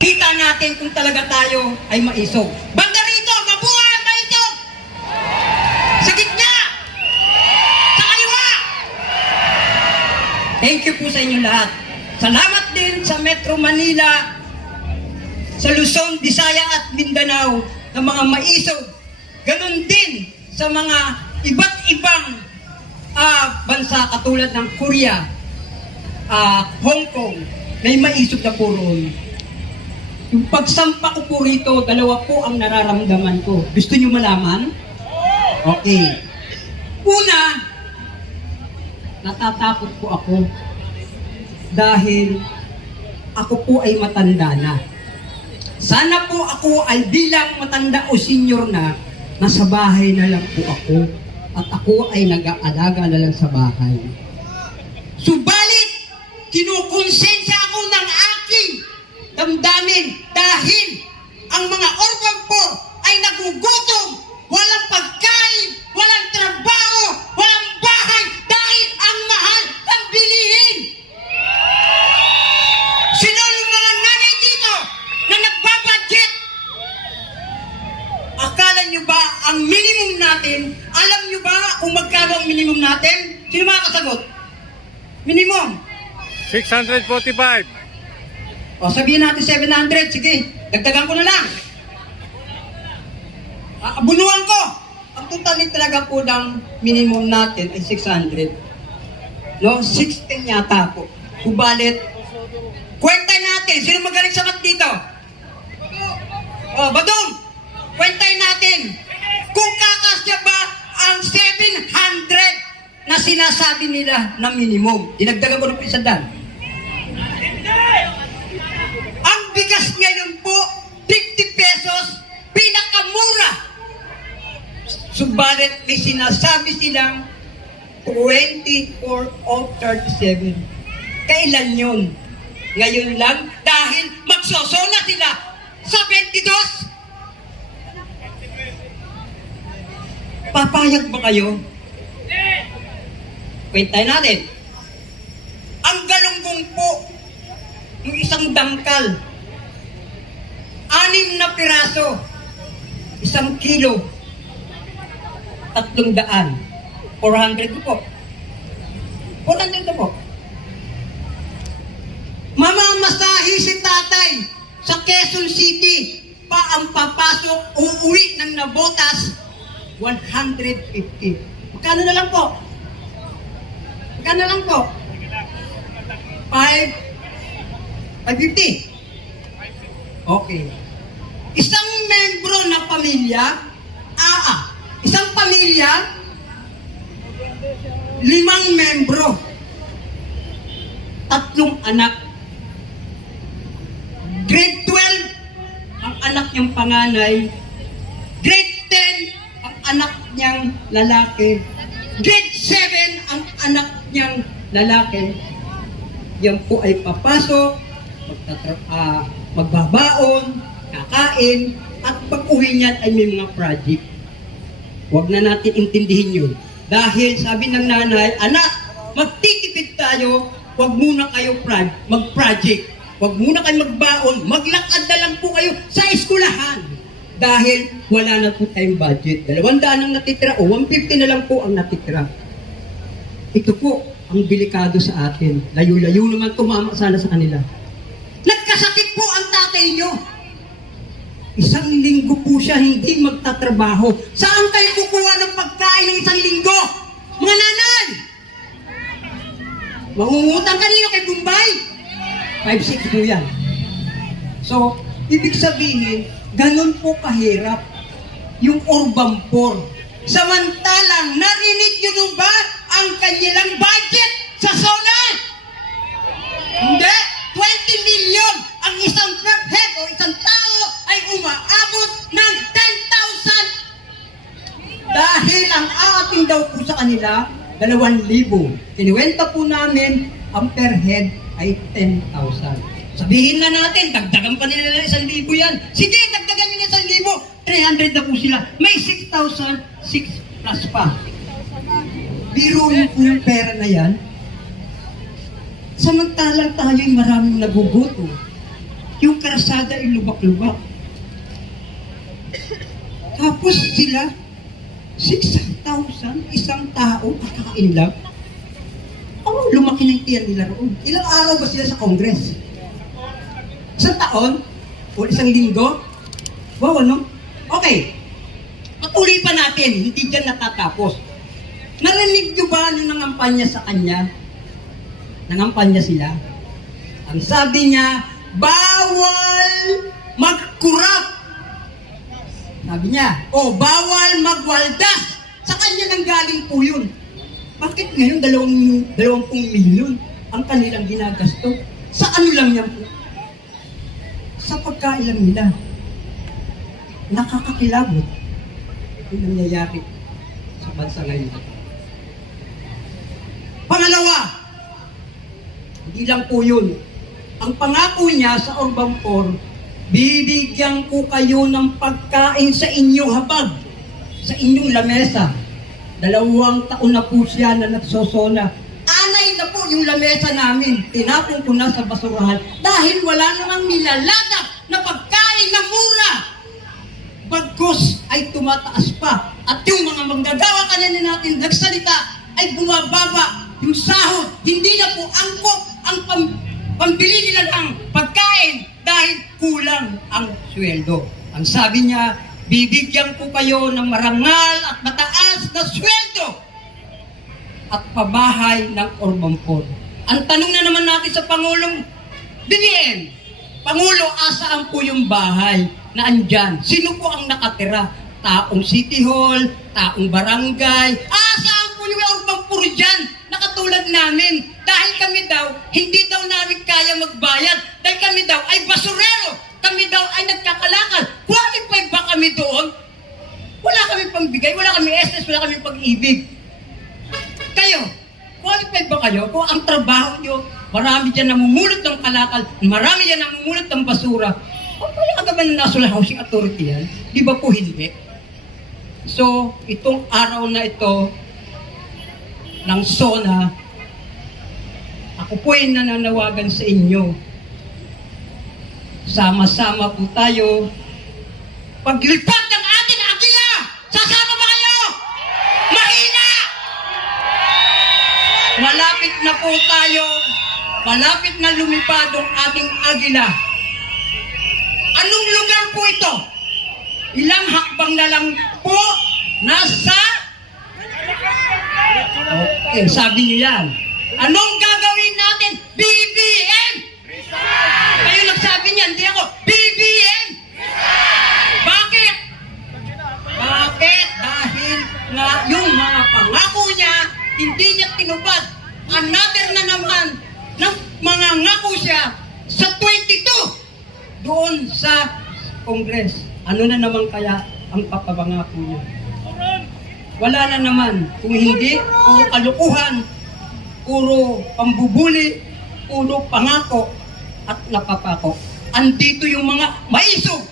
Kita natin kung talaga tayo ay maisog. Banda rito, mabuhay ang maisog! Sa gitna! Sa kaliwa! Thank you po sa inyo lahat. Salamat din sa Metro Manila, sa Luzon, Visaya at Mindanao ng mga maisog. Ganon din sa mga iba't ibang bansa katulad ng Korea, Hong Kong, may maisog na po roon. Yung pagsampa ko po rito, dalawa po ang nararamdaman ko. Gusto nyo malaman? Okay. Una, natatakot po ako dahil ako po ay matanda na. Sana po ako ay bilang matanda o senior na, nasa bahay na lang po ako at ako ay nag-aalaga na lang sa bahay. Subalit, kinukonsensya ako ng aking damdamin dahil ang mga orphan po ay nagugutom, walang pagkain, walang trabaho, walang bahay dahil ang mahal ng bilihin. Sino yung mga nanay dito na nagbabudget? Akala nyo ba ang minimum natin, alam nyo ba kung magkano ang minimum natin? Sino makakasagot? Minimum? 645. O, sabihin natin 700. Sige, dagdagan ko na lang. Bunuan ko. Ang total talaga po ng minimum natin ay 600. No? 16 yata po. Subalit, kwenta natin. Sino magaling sa mat dito? O, Badong. Kwentay natin. Kung kakasya ba ang 700 na sinasabi nila na minimum. Dinagdagan ko na po 100. Ang bigas ngayon po, 50 pesos, pinakamura. Subalit may sinasabi silang 24 of 37. Kailan yun? Ngayon lang dahil magsosola sila sa 22. Papayag ba kayo? Kwentay natin. Ang galunggong po, yung isang dangkal, 6 na piraso, 1 kilo, 300. 400 po. 400 po. Mamamasahi si tatay sa Quezon City pa ang papasok, uuwi ng Nabotas, 150. Magkano na lang po? Magkano na lang po? 550. Okay. Isang membro na pamilya, isang pamilya, 5 membro, 3 anak. Grade 12 ang anak niyang panganay, grade 10 ang anak niyang lalaki, grade 7 ang anak niyang lalaki. Yan po ay papasok, magbabaon, kakain, at pag-uwi niyan ay may mga project. Huwag na natin intindihin yun. Dahil sabi ng nanay, anak, magtitipid tayo, huwag muna kayo mag-project. Huwag muna kayo magbaon, maglakad na lang po kayo sa eskulahan. Dahil wala na po tayong budget. 200 ang natitira o 150 na lang po ang natitira. Ito po ang delikado sa atin. Layo-layo naman tumama sana sa kanila. Nagkasakit po ang tatay nyo. 1 linggo po siya hindi magtatrabaho. Saan kayo kukuha ng pagkain ng 1 linggo? Mga nanay! Mangungutang kanino kay Bombay? 5-6 po yan. So, ibig sabihin, ganun po kahirap yung urban poor. Samantalang, narinig nyo ba ang kanilang budget sa SONA? Hindi! 20 million ang isang per head o isang tao ay umaabot ng 10,000. Dahil ang ating daw po sa kanila, 2,000. Kiniwenta po namin, ang per head ay 10,000. Sabihin na natin, dagdagan pa nila ng 1,000 yan. Sige, dagdagan nyo ng 1,000. 300 na po sila. May 6,000, 6 plus pa. Biro mo po yung pera na yan. Samantalang tayo'y maraming nagugutom. yung karsada ay lubak-lubak. Tapos sila, 6,000, isang tao, kakain lang. Oh, lumaki na yung tiyan nila roon. Ilang araw ba sila sa Congress? Isang taon? O isang linggo? Wow, ano? Okay. Patuloy pa natin, hindi dyan natatapos. Narinig nyo ba nung nangampanya sa kanya? Nangampanya sila. Ang sabi niya, bawal magkurap. Sabi niya, bawal magwaldas. Sa kanya nang galing po yun. Bakit ngayon 20 milyon ang kanilang ginagasto? Sa ano lang yan po? Sa pagkain lang nila. Nakakakilabot yung nangyayari sa bansa ngayon. Pangalawa, hindi lang po yun. Ang pangako niya sa Urban 4, bibigyan ko kayo ng pagkain sa inyong habag, sa inyong lamesa. 2 taon na po siya na nagsosona. Anay na po yung lamesa namin. Tinapon ko na sa basurahan dahil wala namang nilalagak na pagkain na mura. Bagkus ay tumataas pa. At yung mga manggagawa kanina natin nagsalita ay bumababa yung sahod. Hindi na po angkop ang pambili nila ng pagkain dahil kulang ang sweldo. Ang sabi niya, bibigyan ko kayo ng marangal at mataas na sweldo at pabahay ng Urban 4. Ang tanong na naman natin sa Pangulong BBM, Pangulo, asaan po yung bahay na andyan? Sino po ang nakatira? Taong City Hall, taong barangay, asaan po yung Urban 4 dyan? Nakatulad namin. Dahil kami daw, hindi daw namin kaya magbayad. Dahil kami daw ay basurero. Kami daw ay nagkakalakal. Qualified ba kami doon? Wala kami pangbigay, wala kami SS, wala kami pag-ibig. Kayo, qualified ba kayo? Kung ang trabaho nyo, marami dyan namumulot ng kalakal, marami dyan namumulot ng basura. Wala ka ba ng National Housing Authority yan? Di ba po hindi? So, itong araw na ito ng SONA, ako po ay nananawagan sa inyo. Sama-sama po tayo. Paglipat ng ating agila, sasama ba kayo? Mahina! Malapit na po tayo. Malapit na lumipad ang ating agila. Anong lugar po ito? Ilang hakbang na lang po nasa... Okay, sabi niyo yan. Anong gagawin natin? BBM! Kayo nagsabi niyan, hindi ako. BBM! Bakit? Bakit? Dahil nga yung mga pangako niya, hindi niya tinupad. Another na naman ng mga ngako siya sa 22 doon sa Congress. Ano na naman kaya ang papabangako niya? Wala na naman. Kung hindi, puro kalukuhan, puro pambubuli, puro pangako at napapako. Andito yung mga maisog